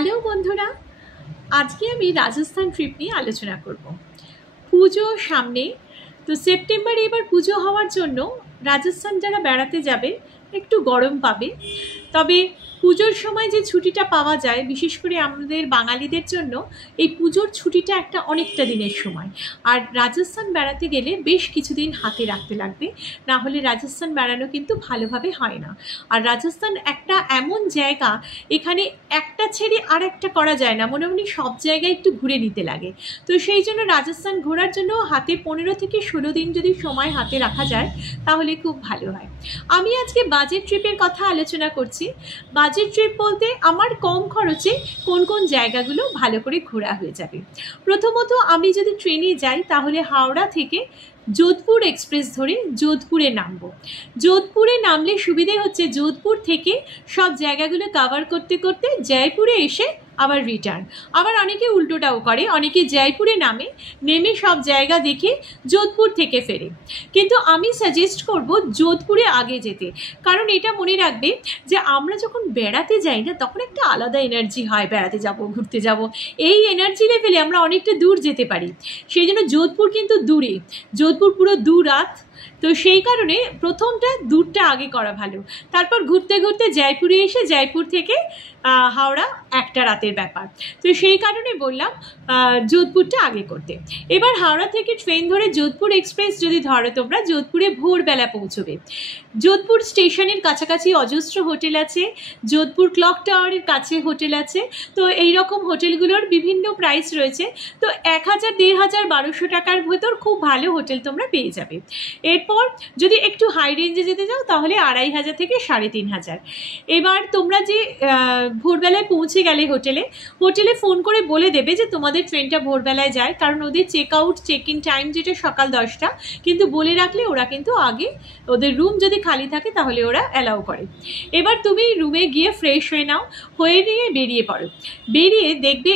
Hello বন্ধুরা, আজকে আমি রাজস্থান ট্রিপ নিয়ে আলোচনা করব। পুজো সামনে, তো সেপ্টেম্বরে এবার পুজো হওয়ার জন্য রাজস্থান যারা বেড়াতে যাবে একটু গরম পাবে। তবে পুজোর সময় যে ছুটিটা পাওয়া যায়, বিশেষ করে আমাদের বাঙালিদের জন্য এই পুজোর ছুটিটা একটা অনেকটা দিনের সময়। আর রাজস্থান বেড়াতে গেলে বেশ কিছুদিন হাতে রাখতে লাগবে, না হলে রাজস্থান বেড়ানো কিন্তু ভালোভাবে হয় না। আর রাজস্থান একটা এমন জায়গা, এখানে একটা ছেড়ে আর একটা করা যায় না, মোটামুটি সব জায়গায় একটু ঘুরে নিতে লাগে। তো সেই জন্য রাজস্থান ঘোরার জন্য হাতে 15 থেকে 16 দিন যদি সময় হাতে রাখা যায় তাহলে খুব ভালো হয়। আমি আজকে বাজেট ট্রিপের কথা আলোচনা করছি। বাজেট ট্রিপ বলতে আমার কম খরচে কোন কোন জায়গাগুলো ভালো করে ঘোরা হয়ে যাবে। প্রথমত আমি যদি ট্রেনে যাই তাহলে হাওড়া থেকে যোধপুর এক্সপ্রেস ধরে যোধপুরে নামবো। যোধপুরে নামলে সুবিধে হচ্ছে যোধপুর থেকে সব জায়গাগুলো কভার করতে করতে জয়পুরে এসে আবার রিটার্ন। আবার অনেকে উল্টোটাও করে, অনেকে জয়পুরে নেমে সব জায়গা দেখে যোধপুর থেকে ফেরে। কিন্তু আমি সাজেস্ট করব যোধপুরে আগে যেতে, কারণ এটা মনে রাখবে যে আমরা যখন বেড়াতে যাই না তখন একটা আলাদা এনার্জি হয়, বেড়াতে যাব ঘুরতে যাব, এই এনার্জি লেভেলে আমরা অনেকটা দূর যেতে পারি। সেই জন্য যোধপুর কিন্তু দূরে, যোধপুর পুরো 2 রাত। তো সেই কারণে প্রথমটা দূরটা আগে করা ভালো, তারপর ঘুরতে ঘুরতে জয়পুরে এসে জয়পুর থেকে হাওড়া একটা রাতের ব্যাপার। তো সেই কারণে বললাম যোধপুরটা আগে করতে। এবার হাওড়া থেকে ট্রেন ধরে যোধপুর এক্সপ্রেস যদি ধরো তোমরা, যোধপুরে ভোরবেলা পৌঁছবে। যোধপুর স্টেশনের কাছাকাছি অজস্র হোটেল আছে, যোধপুর ক্লক টাওয়ারের কাছে হোটেল আছে। তো এই রকম হোটেলগুলোর বিভিন্ন প্রাইস রয়েছে। তো 1000, 1500, 1200 টাকার ভেতর খুব ভালো হোটেল তোমরা পেয়ে যাবে। এরপর যদি একটু হাই রেঞ্জে যেতে যাও তাহলে 2500 থেকে 3500। এবার তোমরা যে ভোরবেলায় পৌঁছে গেলে হোটেলে ফোন করে বলে দেবে যে তোমাদের ট্রেনটা ভোরবেলায় যায়, কারণ ওদের check out check in time যেটা সকাল 10টা, কিন্তু বলে রাখলে ওরা কিন্তু আগে ওদের রুম যদি খালি থাকে তাহলে ওরা অ্যালাউ করে। এবার তুমি রুমে গিয়ে ফ্রেশ হয়ে নাও, হয়ে নিয়ে বেরিয়ে পড়ো। বেরিয়ে দেখবে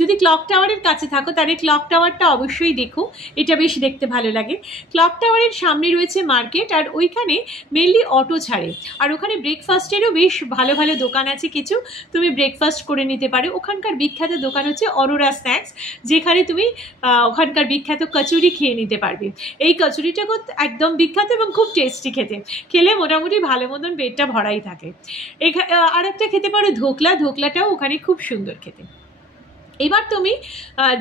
যদি ক্লক টাওয়ারের কাছে থাকো তাহলে ক্লক টাওয়ারটা অবশ্যই দেখো, এটা বেশ দেখতে ভালো লাগে। ক্লক টাওয়ারের সামনে রয়েছে মার্কেট, আর ওইখানে মেনলি অটো ছাড়ে। আর ওখানে ব্রেকফাস্টেরও বেশ ভালো ভালো দোকান আছে, কিছু তুমি ব্রেকফাস্ট করে নিতে পারো। ওখানকার বিখ্যাত দোকান হচ্ছে অরোরা স্ন্যাক্স, যেখানে তুমি ওখানকার বিখ্যাত কচুরি খেয়ে নিতে পারবে। এই কচুরিটা একদম বিখ্যাত এবং খুব টেস্টি খেতে, খেলে মোটামুটি ভালো মতন পেটটা ভরাই থাকে। আর একটা খেতে পারো ধোকলাটাও ওখানে খুব সুন্দর খেতে। এবার তুমি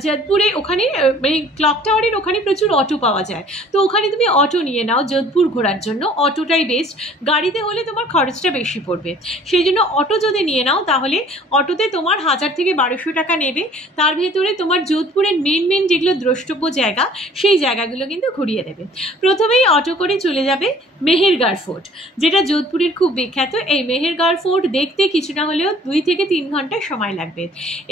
যোধপুরে ওখানে মানে ক্লক টাওয়ারের ওখানে প্রচুর অটো পাওয়া যায়, তো ওখানে তুমি অটো নিয়ে নাও যোধপুর ঘোরার জন্য। অটোটাই বেস্ট, গাড়িতে হলে তোমার খরচটা বেশি পড়বে। সেই জন্য অটো যদি নিয়ে নাও তাহলে অটোতে তোমার 1000 থেকে 1200 টাকা নেবে। তার ভেতরে তোমার যোধপুরের মেন যেগুলো দ্রষ্টব্য জায়গা সেই জায়গাগুলো কিন্তু ঘুরিয়ে দেবে। প্রথমেই অটো করে চলে যাবে মেহেরগড় ফোর্ট, যেটা যোধপুরের খুব বিখ্যাত। এই মেহেরগড় ফোর্ট দেখতে কিছু না হলেও 2 থেকে 3 ঘন্টা সময় লাগবে।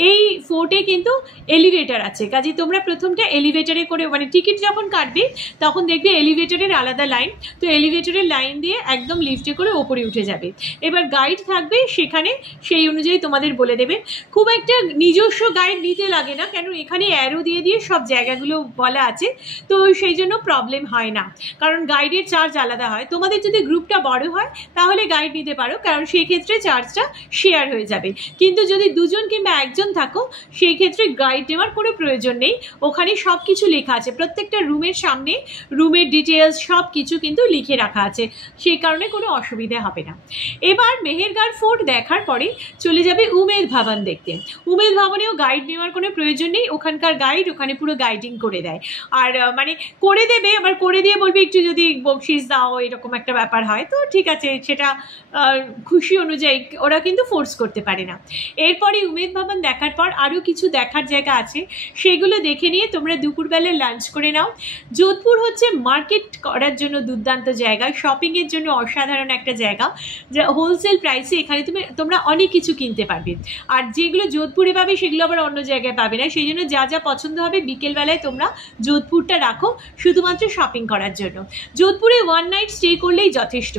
এই ফোর্টে কিন্তু এলিভেটর আছে, কাজে তোমরা প্রথমটা এলিভেটরে করে, মানে টিকিট যখন কাটবে তখন দেখবে এলিভেটরের আলাদা লাইন, তো এলিভেটরের লাইন দিয়ে একদম লিফটে করে ওপরে উঠে যাবে। এবার গাইড থাকবে সেখানে, সেই অনুযায়ী তোমাদের বলে দেবে। খুব একটা নিজস্ব গাইড নিতে লাগে না, কেন এখানে অ্যারো দিয়ে সব জায়গাগুলো বলা আছে, তো সেই জন্য প্রবলেম হয় না, কারণ গাইডের চার্জ আলাদা হয়। তোমাদের যদি গ্রুপটা বড় হয় তাহলে গাইড নিতে পারো, কারণ সেই ক্ষেত্রে চার্জটা শেয়ার হয়ে যাবে। কিন্তু যদি 2 জন কিংবা 1 জন থাকো সেই ক্ষেত্রে গাইড নেওয়ার কোনো প্রয়োজন নেই, ওখানে সব কিছু লেখা আছে, প্রত্যেকটা রুমের সামনে রুমের ডিটেলস সব কিছু কিন্তু লিখে রাখা আছে, সেই কারণে কোনো অসুবিধা হবে না। এবার মেহেরগড় ফোর্ট দেখার পরে চলে যাবে উমেদ ভবন দেখতে। উমেদ ভবনেও গাইড নেওয়ার কোনো প্রয়োজন নেই, ওখানকার গাইড ওখানে পুরো গাইডিং করে দেয়। আর মানে করে দেবে, আবার করে দিয়ে বলবে একটু যদি বকশিস দাও, এরকম একটা ব্যাপার হয় তো ঠিক আছে, সেটা খুশি অনুযায়ী, ওরা কিন্তু ফোর্স করতে পারে না। এরপরে উমেদ ভবন দেখার পর আরও কিছু দেখার জায়গা আছে, সেগুলো দেখে নিয়ে তোমরা দুপুরবেলায় লাঞ্চ করে নাও। যোধপুর হচ্ছে মার্কেট করার জন্য দুর্দান্ত জায়গা, শপিংয়ের জন্য অসাধারণ একটা জায়গা, যা হোলসেল প্রাইসে এখানে তোমরা অনেক কিছু কিনতে পারবে। আর যেগুলো যোধপুরে পাবে সেগুলো আবার অন্য জায়গায় পাবে না, সেই জন্য যা যা পছন্দ হবে বিকেলবেলায় তোমরা যোধপুরটা রাখো শুধুমাত্র শপিং করার জন্য। যোধপুরে 1 নাইট স্টে করলেই যথেষ্ট।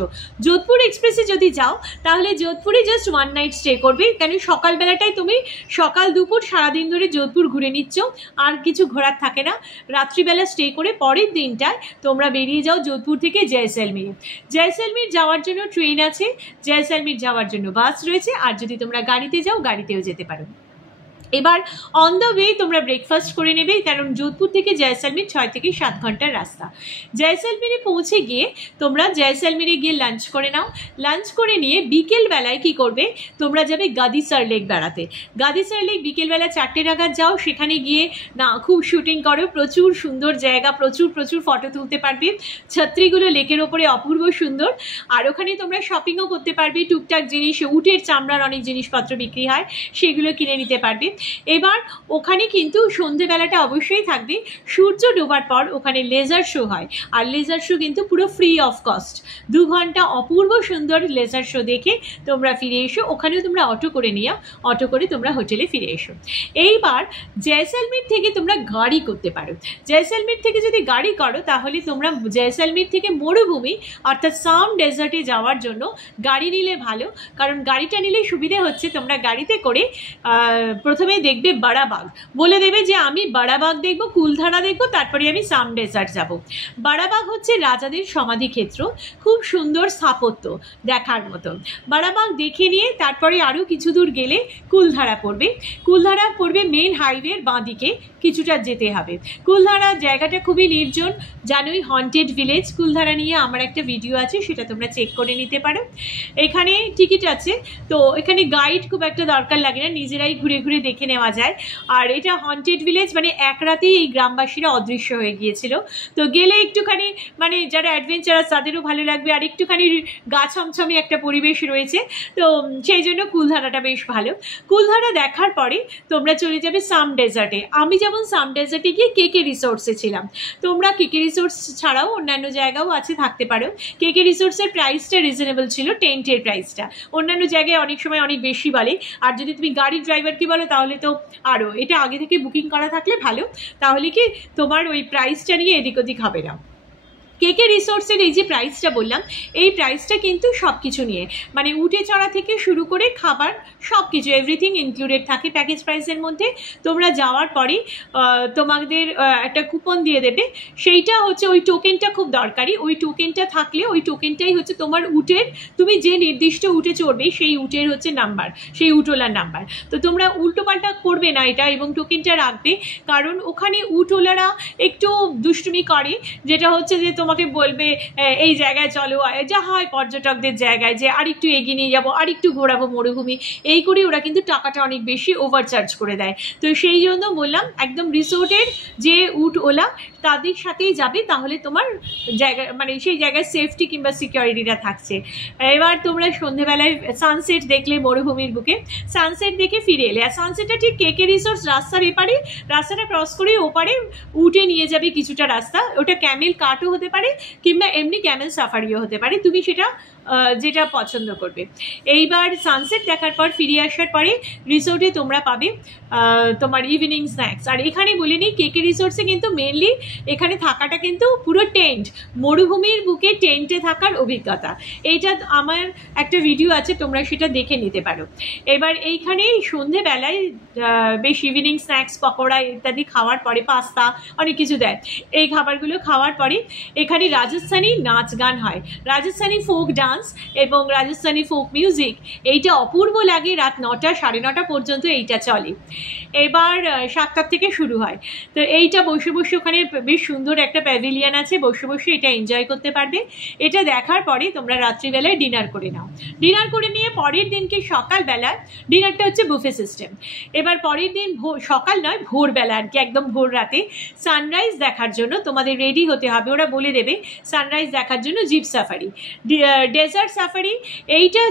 যোধপুর এক্সপ্রেসে যদি যাও তাহলে যোধপুরে জাস্ট 1 নাইট স্টে করবে, কেন সকালবেলাটাই তুমি সকাল দুপুর সারা সারাদিন ধরে যোধপুর ঘুরে নিচ্ছ, আর কিছু ঘোরার থাকে না, রাত্রিবেলা স্টে করে পরের দিনটায় তোমরা বেরিয়ে যাও যোধপুর থেকে জয়সলমীর। জয়সলমীর যাওয়ার জন্য ট্রেন আছে, জয়সলমীর যাওয়ার জন্য বাস রয়েছে, আর যদি তোমরা গাড়িতে যাও গাড়িতেও যেতে পারো। এবার অন দ্য ওয়ে তোমরা ব্রেকফাস্ট করে নেবে, কারণ যোধপুর থেকে জয়সলমীর 6 থেকে 7 ঘন্টার রাস্তা। জয়সলমীরে পৌঁছে গিয়ে তোমরা জয়সলমীরে গিয়ে লাঞ্চ করে নাও। লাঞ্চ করে নিয়ে বিকেলবেলায় কি করবে, তোমরা যাবে গাদিসার লেক বেড়াতে। গাদিসার লেক বিকেলবেলা 4টে নাগাদ যাও, সেখানে গিয়ে না খুব শুটিং করো, প্রচুর সুন্দর জায়গা, প্রচুর ফটো তুলতে পারবে। ছাত্রীগুলো লেকের ওপরে অপূর্ব সুন্দর, আর ওখানে তোমরা শপিংও করতে পারবে, টুকটাক জিনিস, উটের চামড়ার অনেক জিনিসপত্র বিক্রি হয়, সেগুলো কিনে নিতে পারবে। এবার ওখানে কিন্তু সন্ধেবেলাটা অবশ্যই থাকবে, সূর্য ডোবার পর ওখানে লেজার শো হয়, আর লেজার শো কিন্তু পুরো ফ্রি অফ কস্ট। 2 ঘন্টা অপূর্ব সুন্দর লেজার শো দেখে তোমরা ফিরে এসো। ওখানেও তোমরা অটো করে নিও, অটো করে তোমরা হোটেলে ফিরে এসো। এইবার জয়সলমীর থেকে তোমরা গাড়ি করতে পারো। জয়সলমীর থেকে যদি গাড়ি করো তাহলে তোমরা জয়সলমীর থেকে মরুভূমি অর্থাৎ সাম ডেজার্টে যাওয়ার জন্য গাড়ি নিলে ভালো, কারণ গাড়িটা নিলে সুবিধে হচ্ছে তোমরা গাড়িতে করে প্রথমে দেখবে বাড়াবাগ, বলে দেবে যে আমি বাড়াবাগ দেখবো, কুলধারা দেখবো, তারপরে আমি সাম ডেজার্ট যাব। বাড়াবাগ হচ্ছে রাজাদের সমাধি ক্ষেত্র, খুব সুন্দর স্থাপত্য দেখার মতো। বাড়াবাগ দেখে নিয়ে তারপরে আরও কিছু দূর গেলে কুলধারা পড়বে। কুলধারা পড়বে মেন হাইওয়ের বাঁ দিকে কিছুটা যেতে হবে। কুলধারা জায়গাটা খুবই নির্জন, জানোই হন্টেড ভিলেজ। কুলধারা নিয়ে আমার একটা ভিডিও আছে, সেটা তোমরা চেক করে নিতে পারো। এখানে টিকিট আছে, তো এখানে গাইড খুব একটা দরকার লাগে না, নিজেরাই ঘুরে ঘুরে দেখে নেওয়া যায়। আর এটা হন্টেড ভিলেজ, মানে এক রাতেই এই গ্রামবাসীরা অদৃশ্য হয়ে গিয়েছিল। তো গেলে একটুখানি মানে যারা অ্যাডভেঞ্চারাস তাদেরও ভালো লাগবে, আর একটুখানি গা ছমছমে একটা পরিবেশ রয়েছে, তো সেই জন্য কুলধারাটা বেশ ভালো। কুলধারা দেখার পরে তোমরা চলে যাবে সাম ডেজার্টে। আমি যেমন সাম ডেজার্টে গিয়ে কেকে রিসোর্টসে ছিলাম, তোমরা কেকে রিসোর্টস ছাড়াও অন্যান্য জায়গাও আছে, থাকতে পারো। কেকে রিসোর্টসের প্রাইসটা রিজনেবল ছিল, টেন্টের প্রাইসটা। অন্যান্য জায়গায় অনেক সময় অনেক বেশি বলে, আর যদি তুমি গাড়ির ড্রাইভারকে বলো তাহলে তো আরও। এটা আগে থেকে বুকিং করা থাকলে ভালো, তাহলে কি তোমার ওই প্রাইসটা নিয়ে এদিক ওদিক হবে না। কেকে রিসোর্টসের এই যে প্রাইসটা বললাম, এই প্রাইসটা কিন্তু সব কিছু নিয়ে, মানে উঠে চড়া থেকে শুরু করে খাবার সব কিছু এভরিথিং ইনক্লুডেড থাকে প্যাকেজ প্রাইসের মধ্যে। তোমরা যাওয়ার পরে তোমাদের একটা কুপন দিয়ে দেবে, সেইটা হচ্ছে ওই টোকেনটা খুব দরকারি। ওই টোকেনটা থাকলে ওই টোকেনটাই হচ্ছে তোমার উটের, তুমি যে নির্দিষ্ট উটে চড়বে সেই উটের হচ্ছে নাম্বার, সেই উটওয়ালার নাম্বার। তো তোমরা উল্টোপাল্টা করবে না এটা, এবং টোকেনটা রাখবে, কারণ ওখানে উটওয়ালারা একটু দুষ্টুমি করে, যেটা হচ্ছে যে তোমাকে বলবে এই জায়গায় চলো, যা হয় পর্যটকদের জায়গায় যে আর একটু এগিয়ে নিয়ে যাবো, আর একটু ঘোরাবো মরুভূমি, এই করে ওরা কিন্তু টাকাটা অনেক বেশি ওভারচার্জ করে দেয়। তো সেই জন্য বললাম একদম রিসোর্টের যে উটওয়ালা তাদের সাথেই যাবে, তাহলে তোমার জায়গা মানে সেই জায়গায় সেফটি কিংবা সিকিউরিটিটা থাকছে। এবার তোমরা সন্ধেবেলায় সানসেট দেখলে মরুভূমির বুকে, সানসেট দেখে ফিরে এলে। আর সানসেটটা ঠিক কেকে রিসোর্টস রাস্তার এপারে, রাস্তাটা ক্রস করে ওপারে উঠে নিয়ে যাবে কিছুটা রাস্তা। ওটা ক্যামেল কাটও হতে পারে কিংবা এমনি ক্যামেল সাফারিও হতে পারে, তুমি সেটা যেটা পছন্দ করবে। এইবার সানসেট দেখার পর ফিরে আসার পরে রিসোর্টে তোমরা পাবে তোমার ইভিনিং স্ন্যাক্স। আর এখানে বলে নিই, কেকে রিসোর্টসে কিন্তু মেনলি এখানে থাকাটা কিন্তু পুরো টেন্ট, মরুভূমির বুকে টেন্টে থাকার অভিজ্ঞতা। এইটা আমার একটা ভিডিও আছে, তোমরা সেটা দেখে নিতে পারো। এবার এইখানে সন্ধেবেলায় বেশ ইভিনিং স্ন্যাক্স, পকোড়া ইত্যাদি খাওয়ার পরে, পাস্তা অনেক কিছু দেয়, এই খাবারগুলো খাওয়ার পরে এখানে রাজস্থানী নাচ গান হয়, রাজস্থানী ফোক ডান্স এবং রাজস্থানী ফোক মিউজিক। এইটা অপূর্ব লাগে, রাত 9টা 9:30 পর্যন্ত এইটা চলে। এবার 7টার থেকে শুরু হয়। তো এইটা বসে বসে ওখানে বেশ সুন্দর একটা প্যাভিলিয়ন আছে, বসে বসে এটা এনজয় করতে পারবে। এটা দেখার পরে তোমরা রাত্রিবেলায় ডিনার করে নাও। ডিনার করে নিয়ে পরের দিনকে সকালবেলায়, ডিনারটা হচ্ছে বুফে সিস্টেম। এবার পরের দিন সকাল নয় ভোরবেলা আর কি, একদম ভোর রাতে সানরাইজ দেখার জন্য তোমাদের রেডি হতে হবে। ওরা বলে দেবে সানরাইজ দেখার জন্য জিপ সাফারি, ডেজার্ট সাফারি। এইটা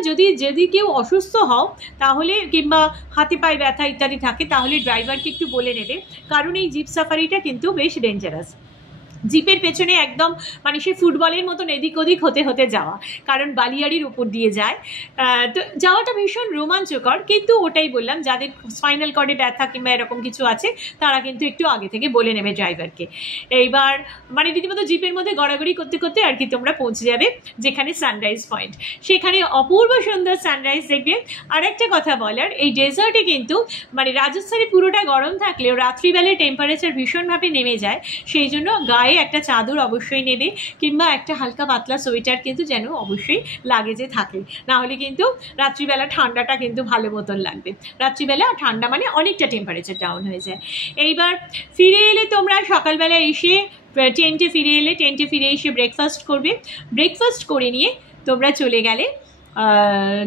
যদি কেউ অসুস্থ হও তাহলে, কিংবা হাতে পায়ে ব্যথা ইত্যাদি থাকে, তাহলে ড্রাইভারকে একটু বলে নেবে, কারণ এই জিপ সাফারিটা কিন্তু বেশ ডেঞ্জারাস। জিপের পেছনে একদম মানে সে ফুটবলের মতন এদিক ওদিক হতে হতে যাওয়া, কারণ বালিয়াড়ির উপর দিয়ে যায়। তো যাওয়াটা ভীষণ রোমাঞ্চকর, কিন্তু ওটাই বললাম যাদের স্পাইনাল কর্ডে ব্যথা কিংবা এরকম কিছু আছে তারা কিন্তু একটু আগে থেকে বলে নেবে ড্রাইভারকে। এইবার মানে রীতিমতো জিপের মধ্যে গড়াগড়ি করতে করতে আর কি তোমরা পৌঁছে যাবে যেখানে সানরাইজ পয়েন্ট, সেখানে অপূর্ব সুন্দর সানরাইজ দেখবে। আর একটা কথা বলার, এই ডেজার্টে কিন্তু মানে রাজস্থানে পুরোটা গরম থাকলেও রাত্রিবেলায় টেম্পারেচার ভীষণভাবে নেমে যায়, সেই জন্য গায়ে একটা চাদর অবশ্যই নেবে, কিংবা একটা হালকা পাতলা সোয়েটার কিন্তু যেন অবশ্যই লাগেজে থাকে, না হলে কিন্তু রাত্রিবেলা ঠান্ডাটা কিন্তু ভালো মতন লাগবে। রাত্রিবেলা ঠান্ডা মানে অনেকটা টেম্পারেচার ডাউন হয়ে যায়। এইবার ফিরে এলে তোমরা সকালবেলা এসে টেন্টে ফিরে এলে, টেন্টে ফিরে এসে ব্রেকফাস্ট করবে, ব্রেকফাস্ট করে নিয়ে তোমরা চলে গেলে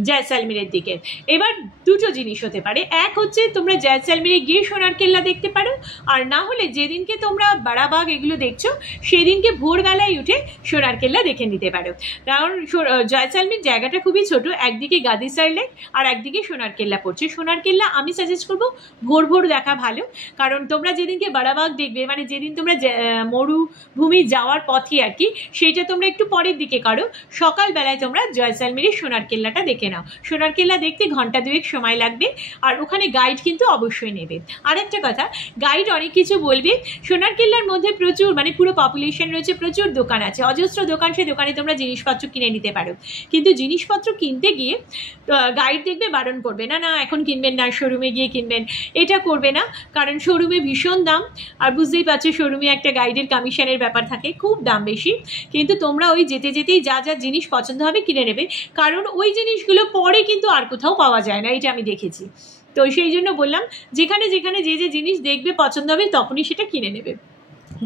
জয়সালমীরের দিকে। এবার দুটো জিনিস হতে পারে, এক হচ্ছে তোমরা জয়সালমীরে গিয়ে সোনার কেল্লা দেখতে পারো, আর না হলে যেদিনকে তোমরা বাড়াবাগ এগুলো দেখছো সেদিনকে ভোরবেলায় উঠে সোনার কেল্লা দেখে নিতে পারো। কারণ জয়সালমীর জায়গাটা খুবই ছোট, একদিকে গাদিসার লেক আর একদিকে সোনার কেল্লা পড়ছে। সোনার কেল্লা আমি সাজেস্ট করবো ভোর ভোর দেখা ভালো, কারণ তোমরা যেদিনকে বাড়াবাগ দেখবে মানে যেদিন তোমরা মরুভূমি যাওয়ার পথে আর কি, সেইটা তোমরা একটু পরের দিকে করো। সকালবেলায় তোমরা জয়সালমীরের সোনার কেল্লাটা দেখে নাও। সোনার কেল্লা দেখতে ঘন্টা দুয়েক সময় লাগবে, আর ওখানে গাইড কিন্তু অবশ্যই নেবে। আর একটা কথা, গাইড অনেক কিছু বলবে। সোনার কেল্লার মধ্যে প্রচুর মানে পুরো পপুলেশন রয়েছে, প্রচুর দোকান আছে, অজস্র দোকান, সেই দোকানে তোমরা জিনিসপত্র কিনে নিতে পারো। কিন্তু জিনিসপত্র কিনতে গিয়ে গাইড দেখবে বারণ করবে, না না এখন কিনবেন না, শোরুমে গিয়ে কিনবেন, এটা করবে না, কারণ শোরুমে ভীষণ দাম। আর বুঝতেই পারছো শোরুমে একটা গাইডের কমিশনের ব্যাপার থাকে, খুব দাম বেশি। কিন্তু তোমরা ওই যেতে যেতেই যা যা জিনিস পছন্দ হবে কিনে নেবে, কারণ ওই জিনিসগুলো পরে কিন্তু আর কোথাও পাওয়া যায় না, এটা আমি দেখেছি। তো সেই জন্য বললাম যেখানে যেখানে যে যে জিনিস দেখবে পছন্দ হবে তখনই সেটা কিনে নেবে।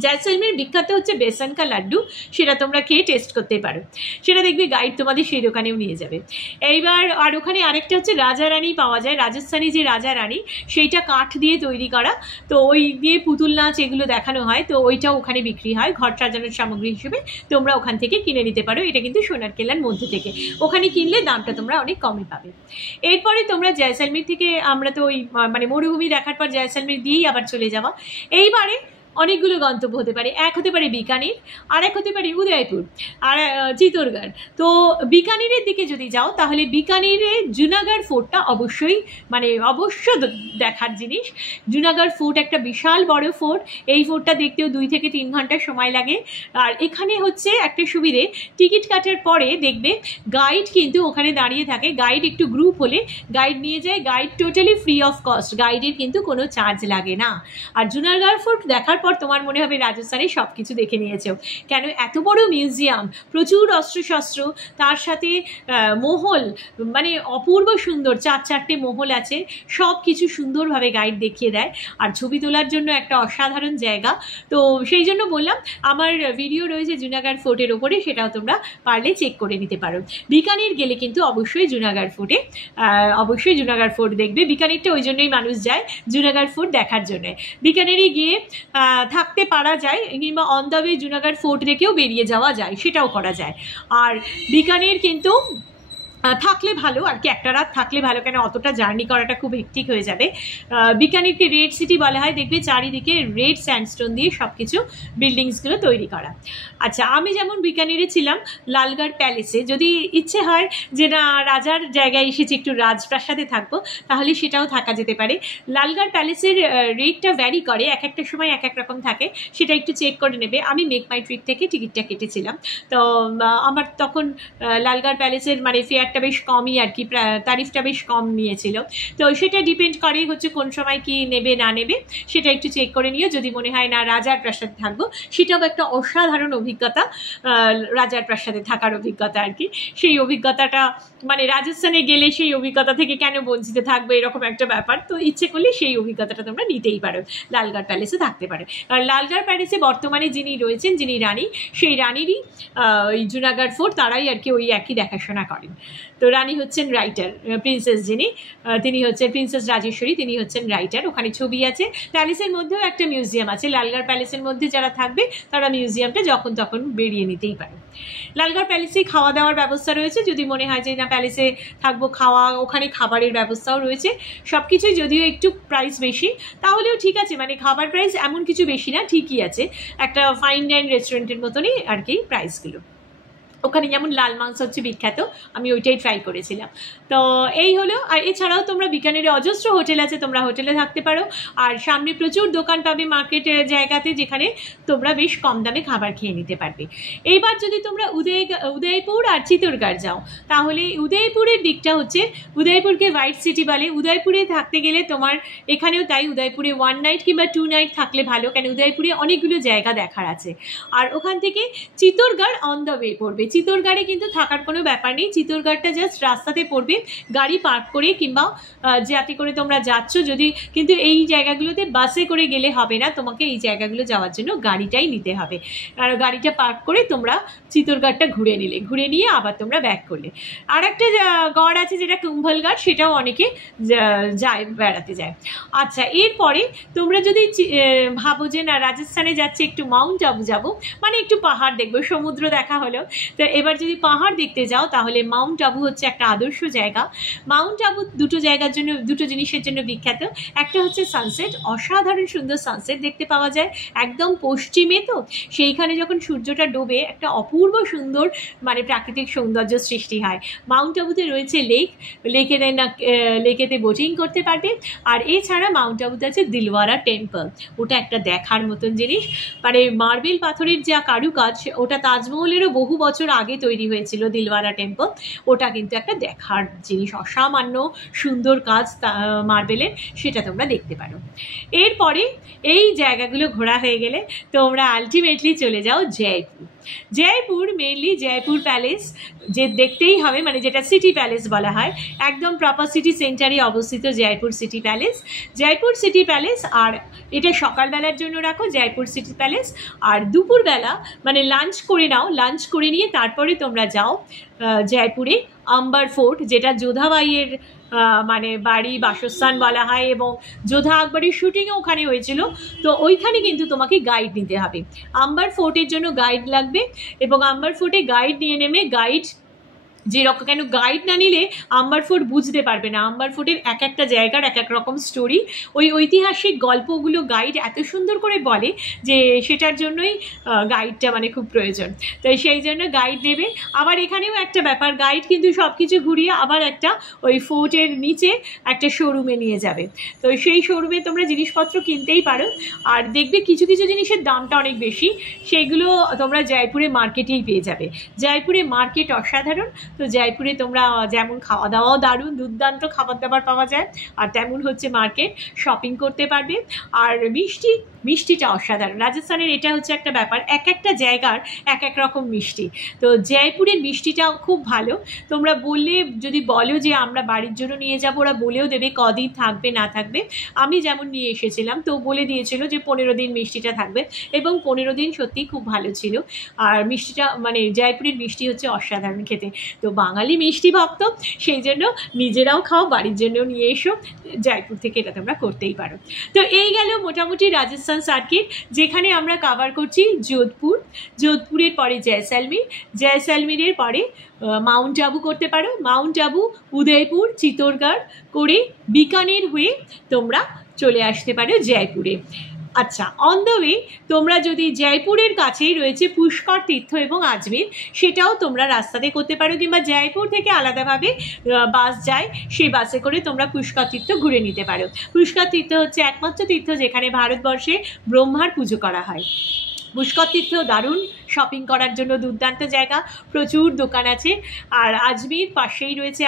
জয়সালমীর বিখ্যাত হচ্ছে বেসন কা লাড্ডু, সেটা তোমরা খেয়ে টেস্ট করতে পারো, সেটা দেখবে গাইড তোমাদের সেই দোকানেও নিয়ে যাবে। এইবার আর ওখানে আরেকটা হচ্ছে রাজা রানী পাওয়া যায়, রাজস্থানী যে রাজা রানী সেইটা কাঠ দিয়ে তৈরি করা, তো ওই দিয়ে পুতুল নাচ এগুলো দেখানো হয়, তো ওইটাও ওখানে বিক্রি হয় ঘর সাজানোর সামগ্রী হিসেবে, তোমরা ওখান থেকে কিনে নিতে পারো। এটা কিন্তু সোনার কেল্লার মধ্যে থেকে, ওখানে কিনলে দামটা তোমরা অনেক কমে পাবে। এরপরে তোমরা জয়সালমীর থেকে, আমরা তো ওই মানে মরুভূমি দেখার পর জয়সালমীর দিয়েই আবার চলে যাওয়া। এইবারে অনেকগুলো গন্তব্য হতে পারে, এক হতে পারে বিকানির, আর এক হতে পারে উদয়পুর, আর চিত্তরগড়। তো বিকানিরের দিকে যদি যাও তাহলে বিকানিরে জুনাগড় ফোর্টটা অবশ্যই মানে অবশ্য দেখার জিনিস। জুনাগড় ফোর্ট একটা বিশাল বড় ফোর্ট, এই ফোর্টটা দেখতেও 2 থেকে 3 ঘন্টা সময় লাগে। আর এখানে হচ্ছে একটা সুবিধে, টিকিট কাটার পরে দেখবে গাইড কিন্তু ওখানে দাঁড়িয়ে থাকে, গাইড একটু গ্রুপ হলে গাইড নিয়ে যায়, guide totally free of cost, গাইডের কিন্তু কোনো চার্জ লাগে না। আর জুনাগড় ফোর্ট দেখার পর তোমার মনে হবে রাজস্থানে সব কিছু দেখে নিয়েছো, কেন এত বড় মিউজিয়াম, প্রচুর অস্ত্রশস্ত্র, তার সাথে মহল মানে অপূর্ব সুন্দর, 4-4টে মহল আছে, সব কিছু সুন্দরভাবে গাইড দেখিয়ে দেয়। আর ছবি তোলার জন্য একটা অসাধারণ জায়গা। তো সেই জন্য বললাম আমার ভিডিও রয়েছে জুনাগড় ফোর্টের ওপরে, সেটাও তোমরা পারলে চেক করে নিতে পারো। বিকানির গেলে কিন্তু অবশ্যই জুনাগড় ফোর্টে অবশ্যই জুনাগড় ফোর্ট দেখবে, বিকানিরটা ওই জন্যই মানুষ যায় জুনাগড় ফোর্ট দেখার জন্য। বিকানেরে গিয়ে থাকতে পারা যায়, কিংবা on the way Junagadh fort দেখেও বেরিয়ে যাওয়া যায়, সেটাও করা যায়। আর বিকানের কিন্তু থাকলে ভালো আর কি, একটা রাত থাকলে ভালো, কেন অতটা জার্নি করাটা খুব হেক্টিক হয়ে যাবে। বিকানিরকে রেড সিটি বলা হয়, দেখবে চারিদিকে রেড স্যান্ডস্টোন দিয়ে সব কিছু বিল্ডিংসগুলো তৈরি করা। আচ্ছা, আমি যেমন বিকানিরে ছিলাম লালগড় প্যালেসে, যদি ইচ্ছে হয় যে না রাজার জায়গায় এসেছি একটু রাজপ্রাসাদে থাকবো তাহলে সেটাও থাকা যেতে পারে। লালগড় প্যালেসের রেটটা ভ্যারি করে, এক একটা সময় এক এক রকম থাকে, সেটা একটু চেক করে নেবে। আমি মেক মাই ট্রিপ থেকে টিকিটটা কেটেছিলাম, তো আমার তখন লালগড় প্যালেসের মানে ফেয়ার বেশ কমই আর কি, তারিফটা বেশ কম নিয়েছিল। তো সেটা ডিপেন্ড করে হচ্ছে কোন সময় কি নেবে না নেবে, সেটা একটু চেক করে নিও। যদি মনে হয় না রাজার প্রাসাদে থাকবো, সেটাও একটা অসাধারণ অভিজ্ঞতা, রাজার প্রাসাদে থাকার অভিজ্ঞতা আর কি। সেই অভিজ্ঞতাটা মানে রাজস্থানে গেলে সেই অভিজ্ঞতা থেকে কেন বঞ্চিত থাকবে, এরকম একটা ব্যাপার। তো ইচ্ছে করলে সেই অভিজ্ঞতাটা তোমরা নিতেই পারো, লালগড় প্যালেসে থাকতে পারো। আর লালগড় প্যালেসে বর্তমানে যিনি রয়েছেন, যিনি রানী, সেই রানীরই ওই জুনাগড় ফোর্ট, তারাই আর কি ওই একই দেখাশোনা করেন। তো রানী হচ্ছেন রাইটার, প্রিন্সেস যিনি তিনি হচ্ছেন প্রিন্সেস রাজেশ্বরী, তিনি হচ্ছেন রাইটার। ওখানে ছবি আছে। প্যালেসের মধ্যেও একটা মিউজিয়াম আছে। লালগড় প্যালেসের মধ্যে যারা থাকবে তারা মিউজিয়ামটা যখন তখন বেরিয়ে নিতেই পারে। লালগড় প্যালেসে খাওয়া দাওয়ার ব্যবস্থা রয়েছে, যদি মনে হয় যে না প্যালেসে থাকবো, খাওয়া ওখানে খাবারের ব্যবস্থাও রয়েছে। সব কিছুই যদিও একটু প্রাইস বেশি, তাহলেও ঠিক আছে, মানে খাবার প্রাইস এমন কিছু বেশি না, ঠিকই আছে, একটা ফাইন ডাইন রেস্টুরেন্টের মতনই আর কি প্রাইসগুলো। ওখানে যেমন লাল মাংস হচ্ছে বিখ্যাত, আমি ওইটাই ট্রাই করেছিলাম। তো এই হলো। আর এছাড়াও তোমরা বিকানেরে অজস্র হোটেল আছে, তোমরা হোটেলে থাকতে পারো। আর সামনে প্রচুর দোকান পাবে মার্কেটের জায়গাতে, যেখানে তোমরা বেশ কম দামে খাবার খেয়ে নিতে পারবে। এইবার যদি তোমরা উদয়পুর আর চিত্তরগড় যাও, তাহলে উদয়পুরের দিকটা হচ্ছে, উদয়পুরকে হোয়াইট সিটি বলে। উদয়পুরে থাকতে গেলে তোমার এখানেও তাই, উদয়পুরে 1 নাইট কিংবা 2 নাইট থাকলে ভালো, কেন উদয়পুরে অনেকগুলো জায়গা দেখার আছে। আর ওখান থেকে চিত্তরগড় অন দ্য ওয়ে পড়বে। চিত্তরগড়ে কিন্তু থাকার কোনো ব্যাপার নেই, চিত্তরগড়টা জাস্ট রাস্তাতে পড়বে, গাড়ি পার্ক করে কিংবা যাতে করে তোমরা যাচ্ছ, যদি কিন্তু এই জায়গাগুলোতে বাসে করে গেলে হবে না, তোমাকে এই জায়গাগুলো যাওয়ার জন্য গাড়িটাই নিতে হবে। আর গাড়িটা পার্ক করে তোমরা চিত্তরগড়টা ঘুরে নিলে, ঘুরে নিয়ে আবার তোমরা ব্যাক করলে। আর একটা গড় আছে যেটা কুম্ভলগড়, সেটাও অনেকে যায়, বেড়াতে যায়। আচ্ছা, এরপরে তোমরা যদি ভাবো যে না রাজস্থানে যাচ্ছে, একটু মাউন্ট আবু যাবো, মানে একটু পাহাড় দেখবো, সমুদ্র দেখা হলো, তো এবার যদি পাহাড় দেখতে যাও তাহলে মাউন্ট আবু হচ্ছে একটা আদর্শ জায়গা। মাউন্ট আবু দুটো জায়গার জন্য, দুটো জিনিসের জন্য বিখ্যাত। একটা হচ্ছে সানসেট, অসাধারণ সুন্দর সানসেট দেখতে পাওয়া যায় একদম পশ্চিমে, তো সেইখানে যখন সূর্যটা ডোবে একটা অপূর্ব সুন্দর মানে প্রাকৃতিক সৌন্দর্য সৃষ্টি হয়। মাউন্ট আবুতে রয়েছে লেকেতে বোটিং করতে পারবে। আর এছাড়া মাউন্ট আবুতে আছে দিলওয়ারা টেম্পল, ওটা একটা দেখার মতন জিনিস, মানে মার্বেল পাথরের যা কারুকাজ, ওটা তাজমহলেরও বহু বছর আগে তৈরি হয়েছিল দিলওয়ারা টেম্পল, ওটা কিন্তু একটা দেখার জিনিস, অসামান্য সুন্দর কাজ মার্বেলের, সেটা তোমরা দেখতে পারো। এরপরে এই জায়গাগুলো ঘোরা হয়ে গেলে তোমরা আলটিমেটলি চলে যাও জয়পুর। জয়পুর মেইনলি জয়পুর প্যালেস যে দেখতেই হবে, মানে যেটা সিটি প্যালেস বলা হয়, একদম প্রপার সিটি সেন্টারে অবস্থিত Jaipur city palace. Jaipur city palace, আর এটা সকালবেলার জন্য রাখো জয়পুর সিটি প্যালেস, আর দুপুরবেলা মানে লাঞ্চ করে নাও, লাঞ্চ করে নিয়ে তারপরে তোমরা যাও জয়পুরে আম্বার ফোর্ট, যেটা যোধাবাইয়ের মানে বাড়ি, বাসস্থান বলা হয়, এবং যোধা আকবরের শুটিংও ওখানে হয়েছিল। তো ওইখানে কিন্তু তোমাকে গাইড নিতে হবে, আম্বার ফোর্টের জন্য গাইড লাগবে, এবং আম্বার ফোর্টে গাইড নিয়ে নেমে, গাইড যেরকম, কেন গাইড না নিলে আম্বার ফোর্ট বুঝতে পারবে না। আম্বার ফোর্টের এক একটা জায়গার এক এক রকম স্টোরি, ওই ঐতিহাসিক গল্পগুলো গাইড এত সুন্দর করে বলে যে সেটার জন্যই গাইডটা মানে খুব প্রয়োজন। তো সেই জন্য গাইড দেবে। আবার এখানেও একটা ব্যাপার, গাইড কিন্তু সব কিছু ঘুরিয়ে আবার একটা ওই ফোর্টের নিচে একটা শোরুমে নিয়ে যাবে, তো সেই শোরুমে তোমরা জিনিসপত্র কিনতেই পারো। আর দেখবে কিছু কিছু জিনিসের দামটা অনেক বেশি, সেগুলো তোমরা জয়পুরে মার্কেটেই পেয়ে যাবে। জয়পুরে মার্কেট অসাধারণ। তো জয়পুরে তোমরা যেমন খাওয়া দাওয়াও দারুণ, দুর্দান্ত খাবার দাবার পাওয়া যায়, আর তেমন হচ্ছে মার্কেট, শপিং করতে পারবে। আর মিষ্টিটা অসাধারণ। রাজস্থানের এটা হচ্ছে একটা ব্যাপার, এক একটা জায়গার এক এক রকম মিষ্টি। তো জয়পুরের মিষ্টিটাও খুব ভালো। তোমরা বললে, যদি বলো যে আমরা বাড়ির জন্য নিয়ে যাবো, ওরা বলেও দেবে কদিন থাকবে না থাকবে। আমি যেমন নিয়ে এসেছিলাম, তো বলে দিয়েছিল যে 15 দিন মিষ্টিটা থাকবে, এবং 15 দিন সত্যিই খুব ভালো ছিল। আর মিষ্টিটা মানে জয়পুরের মিষ্টি হচ্ছে অসাধারণ খেতে। তো বাঙালি মিষ্টি ভক্ত, সেই জন্য নিজেরাও খাও, বাড়ির জন্যও নিয়ে এসো, জয়পুর থেকে এটা তোমরা করতেই পারো। তো এই গেল মোটামুটি রাজস্থান সার্কিট, যেখানে আমরা কভার করছি যোধপুরের পরে জয়সলমীরের পরে মাউন্ট আবু করতে পারো। মাউন্ট আবু, উদয়পুর, চিত্তরগড় করে বিকানের হয়ে তোমরা চলে আসতে পারো জয়পুরে। আচ্ছা, অন দ্য ওয়ে তোমরা যদি জয়পুরের কাছেই রয়েছে পুষ্কর তীর্থ এবং আজমির, সেটাও তোমরা রাস্তাতে করতে পারো, কিংবা জয়পুর থেকে আলাদাভাবে বাস যায়, সেই বাসে করে তোমরা পুষ্কর তীর্থ ঘুরে নিতে পারো। পুষ্কর তীর্থ হচ্ছে একমাত্র তীর্থ যেখানে ভারতবর্ষে ব্রহ্মার পুজো করা হয়। পুষ্কর তীর্থ দারুণ, শপিং করার জন্য দুর্দান্ত জায়গা, প্রচুর দোকান আছে। আর আজমির পাশেই রয়েছে,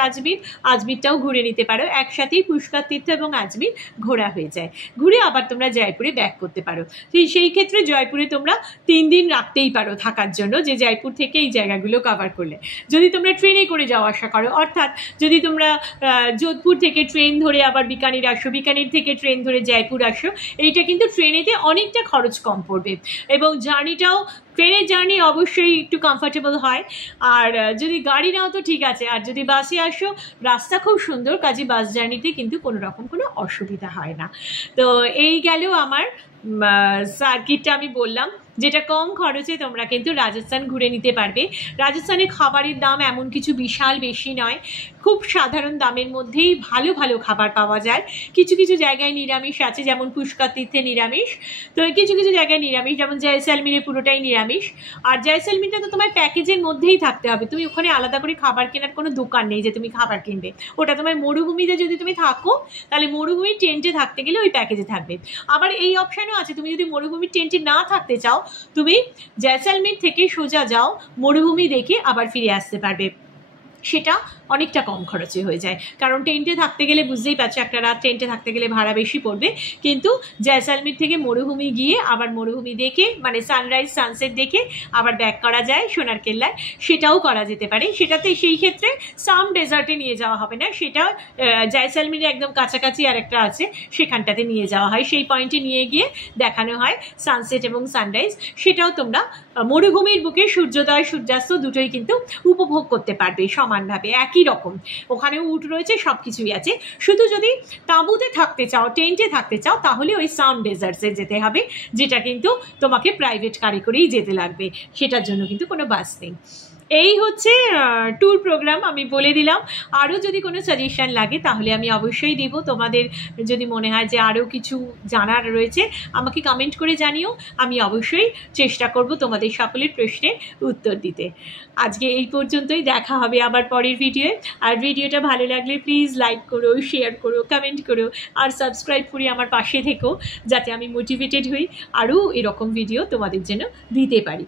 আজমিরটাও ঘুরে নিতে পারো। একসাথেই পুষ্কর তীর্থ এবং আজমির ঘোরা হয়ে যায়, ঘুরে আবার তোমরা জয়পুরে ব্যাক করতে পারো। সেই ক্ষেত্রে জয়পুরে তোমরা 3 দিন রাখতেই পারো থাকার জন্য, যে জয়পুর থেকে এই জায়গাগুলো কভার করলে। যদি তোমরা ট্রেনে করে যাওয়া আসা করো, অর্থাৎ যদি তোমরা যোধপুর থেকে ট্রেন ধরে আবার বিকানির আসো, বিকানির থেকে ট্রেন ধরে জয়পুর আসো, এইটা কিন্তু ট্রেনেতে অনেকটা খরচ কম পড়বে, এবং জার্নিটাও ট্রেনের জার্নি অবশ্যই একটু কমফর্টেবল হয়, আর যদি গাড়ি নাও তো ঠিক আছে, আর যদি বাসে আসো রাস্তা খুব সুন্দর, কাজে বাস জার্নিতে কিন্তু কোনো রকম কোনো অসুবিধা হয় না। তো এই গেল আমার সার্কিটটা আমি বললাম, যেটা কম খরচে তোমরা কিন্তু রাজস্থান ঘুরে নিতে পারবে। রাজস্থানের খাবারের দাম এমন কিছু বিশাল বেশি নয়, খুব সাধারণ দামের মধ্যেই ভালো ভালো খাবার পাওয়া যায়। কিছু কিছু জায়গায় নিরামিষ আছে, যেমন পুষ্কর তীর্থে নিরামিষ, তো কিছু কিছু জায়গায় নিরামিষ, যেমন জয়সলমীরে পুরোটাই নিরামিষ। আর জয়সলমীরটা তো তোমার প্যাকেজের মধ্যেই থাকতে হবে, তুমি ওখানে আলাদা করে খাবার কেনার কোনো দোকান নেই যে তুমি খাবার কিনবে। ওটা তোমার মরুভূমিতে যদি তুমি থাকো তাহলে মরুভূমির টেন্টে থাকতে গেলে ওই প্যাকেজে থাকবে। আবার এই অপশানও আছে, তুমি যদি মরুভূমির টেন্টে না থাকতে চাও তুমি জয়সলমীর থেকে সোজা যাও, মরুভূমি দেখে আবার ফিরে আসতে পারবে, সেটা অনেকটা কম খরচে হয়ে যায়। কারণ টেন্টে থাকতে গেলে বুঝতেই পারছো একটা রাত টেন্টে থাকতে গেলে ভাড়া বেশি পড়বে, কিন্তু জয়সলমীর থেকে মরুভূমি গিয়ে আবার মরুভূমি দেখে মানে সানরাইজ সানসেট দেখে আবার ব্যাক করা যায় সোনার কেল্লায়, সেটাও করা যেতে পারে। সেটাতে সেই ক্ষেত্রে সাম ডেজার্টে নিয়ে যাওয়া হবে না, সেটা জয়সলমীরে একদম কাছাকাছি আর একটা আছে সেখানটাতে নিয়ে যাওয়া হয়, সেই পয়েন্টে নিয়ে গিয়ে দেখানো হয় সানসেট এবং সানরাইজ। সেটাও তোমরা মরুভূমির বুকে সূর্যোদয় সূর্যাস্ত দুটোই কিন্তু উপভোগ করতে পারবে সমানভাবে, একই রকম। ওখানেও উট রয়েছে, সব কিছুই আছে। শুধু যদি তাঁবুতে থাকতে চাও, টেন্টে থাকতে চাও, তাহলে ওই সাম ডেজার্টসে যেতে হবে, যেটা কিন্তু তোমাকে প্রাইভেট কারে করেই যেতে লাগবে, সেটার জন্য কিন্তু কোনো বাস নেই। এই হচ্ছে ট্যুর প্রোগ্রাম আমি বলে দিলাম। আরও যদি কোনো সাজেশন লাগে তাহলে আমি অবশ্যই দিব। তোমাদের যদি মনে হয় যে আরও কিছু জানার রয়েছে আমাকে কমেন্ট করে জানিও, আমি অবশ্যই চেষ্টা করব তোমাদের সকলের প্রশ্নের উত্তর দিতে। আজকে এই পর্যন্তই, দেখা হবে আবার পরের ভিডিওয়ে। আর ভিডিওটা ভালো লাগলে প্লিজ লাইক করো, শেয়ার করো, কমেন্ট করো, আর সাবস্ক্রাইব করে আমার পাশে থেকো, যাতে আমি মোটিভেটেড হই আরও এরকম ভিডিও তোমাদের জন্য দিতে পারি।